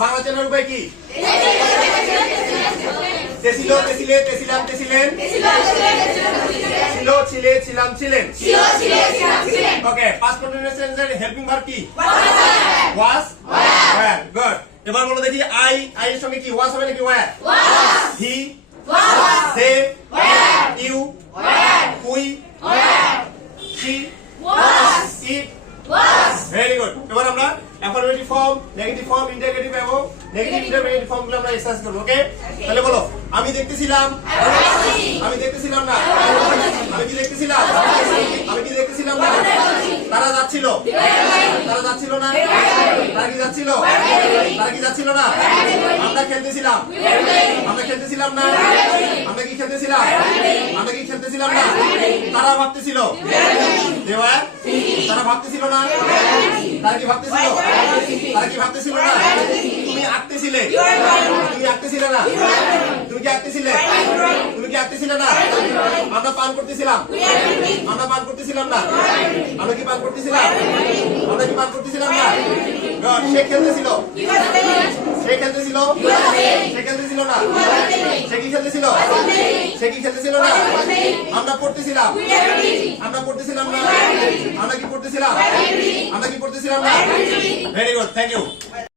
বাংলা চেনার উপায় কি? তেছিল তেছিলে তেছিলাম তেছিলেন ছিল, ছিলে, ছিলাম, ছিলেন। ওকে পাঁচ কন্টিনিউয়াস টেন্সের হেল্পিং ভার্ব কি? ওয়াজ ওয়্যার গুড এবার বলো দেখি আই আই এর সঙ্গে কি? ওয়াজ হবে নাকি were he say you we she it very good এবার আমরা affirmative form negative form interrogative আমরা এক্সারসাইজ করব ওকে তাহলে বলো আমি দেখতেছিলাম আমি দেখতেছিলাম না। আমি কি দেখতেছিলাম? আমি কি দেখতেছিলাম না? তারা যাচ্ছিল। তারা যাচ্ছিল না? তারা কি যাচ্ছিল? তারা কি যাচ্ছিল না? আমরা খেলতেছিলাম। আমরা খেলতেছিলাম না? আমরা কি খেলতেছিলাম? আমরা কি খেলতেছিলাম না? তারা ভাবতেছিল। দেওয়ার? তারা ভাবতেছিল না? তারা কি ভাবতেছিল? তারা কি ভাবতেছিল না? আঁকতেছিলে তুমি আঁকতেছিলে না? তুমি কি আঁকতেছিলে তুমি কি আঁকতেছিলে না? আমরা পান করতেছিলাম। আমরা পান করতেছিলাম না। আমরা কি পান করতেছিলাম? আমরা কি পান করতেছিলাম না? সে খেলতেছিল। সে খেলতেছিল। সে খেলতেছিল না। সে কি খেলতেছিল? সে কি খেলতেছিল না? আমরা পড়তেছিলাম। আমরা পড়তেছিলাম না। আমরা কি পড়তেছিলাম? আমরা কি পড়তেছিলাম না? Very good thank you